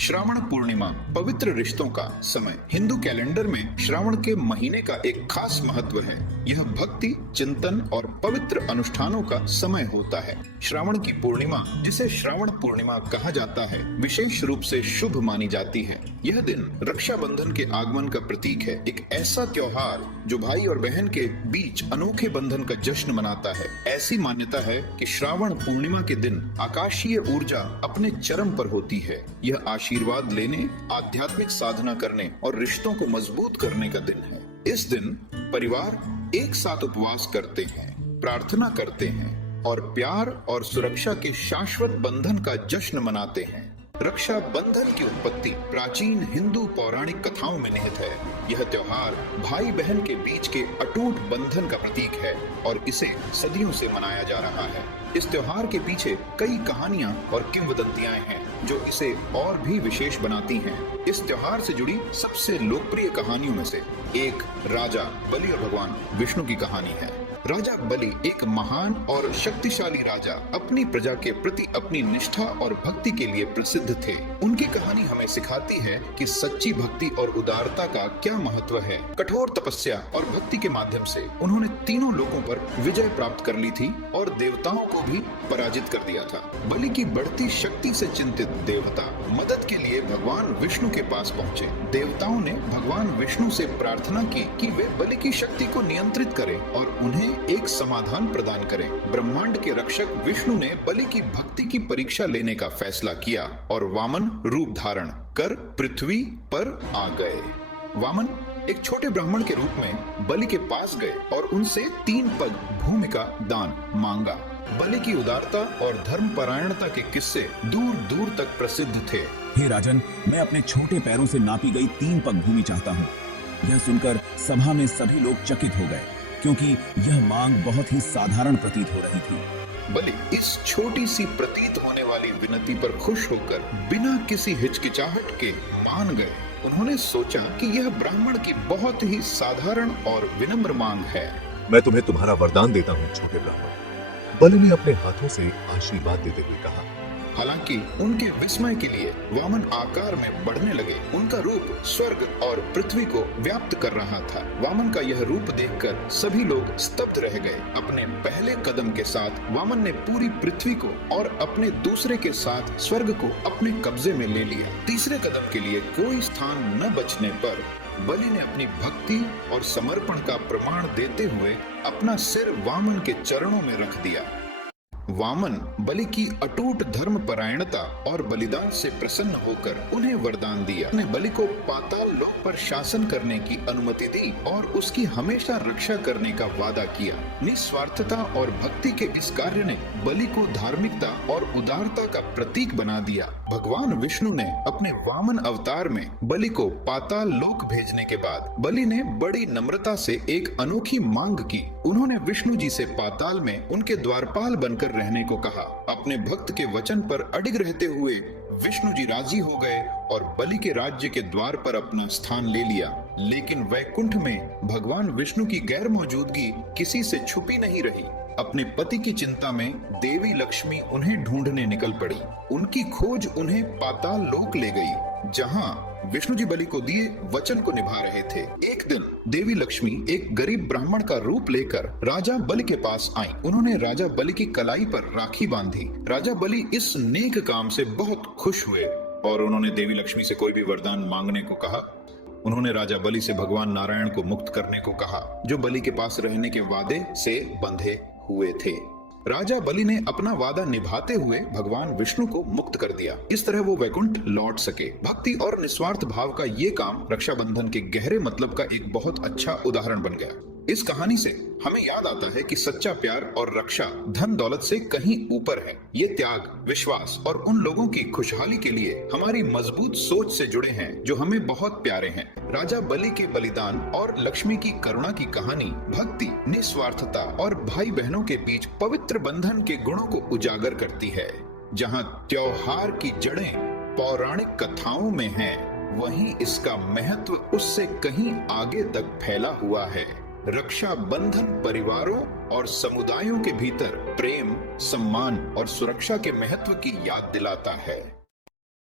श्रावण पूर्णिमा पवित्र रिश्तों का समय। हिंदू कैलेंडर में श्रावण के महीने का एक खास महत्व है। यह भक्ति, चिंतन और पवित्र अनुष्ठानों का समय होता है। श्रावण की पूर्णिमा, जिसे श्रावण पूर्णिमा कहा जाता है, विशेष रूप से शुभ मानी जाती है। यह दिन रक्षाबंधन के आगमन का प्रतीक है, एक ऐसा त्योहार जो भाई और बहन के बीच अनोखे बंधन का जश्न मनाता है। ऐसी मान्यता है कि श्रावण पूर्णिमा के दिन आकाशीय ऊर्जा अपने चरम पर होती है। यह आशीर्वाद लेने, आध्यात्मिक साधना करने और रिश्तों को मजबूत करने का दिन है। इस दिन परिवार एक साथ उपवास करते हैं, प्रार्थना करते हैं और प्यार और सुरक्षा के शाश्वत बंधन का जश्न मनाते हैं। रक्षा बंधन की उत्पत्ति प्राचीन हिंदू पौराणिक कथाओं में निहित है। यह त्योहार भाई बहन के बीच के अटूट बंधन का प्रतीक है और इसे सदियों से मनाया जा रहा है। इस त्योहार के पीछे कई कहानियां और किंवदंतियां हैं जो इसे और भी विशेष बनाती हैं। इस त्योहार से जुड़ी सबसे लोकप्रिय कहानियों में से एक राजा बलि और भगवान विष्णु की कहानी है। राजा बलि एक महान और शक्तिशाली राजा, अपनी प्रजा के प्रति अपनी निष्ठा और भक्ति के लिए प्रसिद्ध थे। उनकी कहानी हमें सिखाती है कि सच्ची भक्ति और उदारता का क्या महत्व है। कठोर तपस्या और भक्ति के माध्यम से उन्होंने तीनों लोगों पर विजय प्राप्त कर ली थी और देवताओं को भी पराजित कर दिया था। बलि की बढ़ती शक्ति से चिंतित देवता मदद के लिए भगवान विष्णु के पास पहुँचे। देवताओं ने भगवान विष्णु से प्रार्थना की कि वे बलि की शक्ति को नियंत्रित करें और उन्हें एक समाधान प्रदान करें। ब्रह्मांड के रक्षक विष्णु ने बलि की भक्ति की परीक्षा लेने का फैसला किया और वामन रूप धारण कर पृथ्वी पर आ गए। वामन एक छोटे ब्राह्मण के रूप में बलि के पास गए और उनसे 3 पग भूमि का दान मांगा। बलि की उदारता और धर्मपरायणता के किस्से दूर दूर तक प्रसिद्ध थे। हे राजन, मैं अपने छोटे पैरों से नापी गई 3 पग भूमि चाहता हूँ। यह सुनकर सभा में सभी लोग चकित हो गए, क्योंकि यह मांग बहुत ही साधारण प्रतीत हो रही थी। बलि इस छोटी सी प्रतीत होने वाली विनती पर खुश होकर बिना किसी हिचकिचाहट के मान गए। उन्होंने सोचा कि यह ब्राह्मण की बहुत ही साधारण और विनम्र मांग है। मैं तुम्हें तुम्हारा वरदान देता हूँ छोटे ब्राह्मण, बलि ने अपने हाथों से आशीर्वाद देते हुए कहा। हालांकि उनके विस्मय के लिए वामन आकार में बढ़ने लगे। उनका रूप स्वर्ग और पृथ्वी को व्याप्त कर रहा था। वामन का यह रूप देखकर सभी लोग स्तब्ध रह गए। अपने पहले कदम के साथ वामन ने पूरी पृथ्वी को और अपने दूसरे के साथ स्वर्ग को अपने कब्जे में ले लिया। तीसरे कदम के लिए कोई स्थान न बचने पर बलि ने अपनी भक्ति और समर्पण का प्रमाण देते हुए अपना सिर वामन के चरणों में रख दिया। वामन बलि की अटूट धर्म परायणता और बलिदान से प्रसन्न होकर उन्हें वरदान दिया। उन्हें बलि को पाताल लोक पर शासन करने की अनुमति दी और उसकी हमेशा रक्षा करने का वादा किया। निस्वार्थता और भक्ति के इस कार्य ने बलि को धार्मिकता और उदारता का प्रतीक बना दिया। भगवान विष्णु ने अपने वामन अवतार में बलि को पाताल लोक भेजने के बाद बलि ने बड़ी नम्रता से एक अनोखी मांग की। उन्होंने विष्णु जी से पाताल में उनके द्वारपाल बनकर रहने को कहा। अपने भक्त के वचन पर अडिग रहते हुए विष्णु जी राजी हो गए और बलि के राज्य के द्वार पर अपना स्थान ले लिया। लेकिन वैकुंठ में भगवान विष्णु की गैर मौजूदगी किसी से छुपी नहीं रही। अपने पति की चिंता में देवी लक्ष्मी उन्हें ढूंढने निकल पड़ी। उनकी खोज उन्हें पाताल लोक ले गई, जहां विष्णु जी बलि को दिए वचन को निभा रहे थे। एक दिन देवी लक्ष्मी एक गरीब ब्राह्मण का रूप लेकर राजा बलि के पास आई। उन्होंने राजा बलि की कलाई पर राखी बांधी। राजा बलि इस नेक काम से बहुत खुश हुए और उन्होंने देवी लक्ष्मी से कोई भी वरदान मांगने को कहा। उन्होंने राजा बलि से भगवान नारायण को मुक्त करने को कहा, जो बलि के पास रहने के वादे से बंधे हुए थे। राजा बलि ने अपना वादा निभाते हुए भगवान विष्णु को मुक्त कर दिया। इस तरह वो वैकुंठ लौट सके। भक्ति और निस्वार्थ भाव का ये काम रक्षाबंधन के गहरे मतलब का एक बहुत अच्छा उदाहरण बन गया। इस कहानी से हमें याद आता है कि सच्चा प्यार और रक्षा धन दौलत से कहीं ऊपर है। ये त्याग, विश्वास और उन लोगों की खुशहाली के लिए हमारी मजबूत सोच से जुड़े हैं जो हमें बहुत प्यारे हैं। राजा बलि के बलिदान और लक्ष्मी की करुणा की कहानी भक्ति, निस्वार्थता और भाई बहनों के बीच पवित्र बंधन के गुणों को उजागर करती है। जहाँ त्योहार की जड़ें पौराणिक कथाओं में हैं, वहीं इसका महत्व उससे कहीं आगे तक फैला हुआ है। रक्षा बंधन परिवारों और समुदायों के भीतर प्रेम, सम्मान और सुरक्षा के महत्व की याद दिलाता है।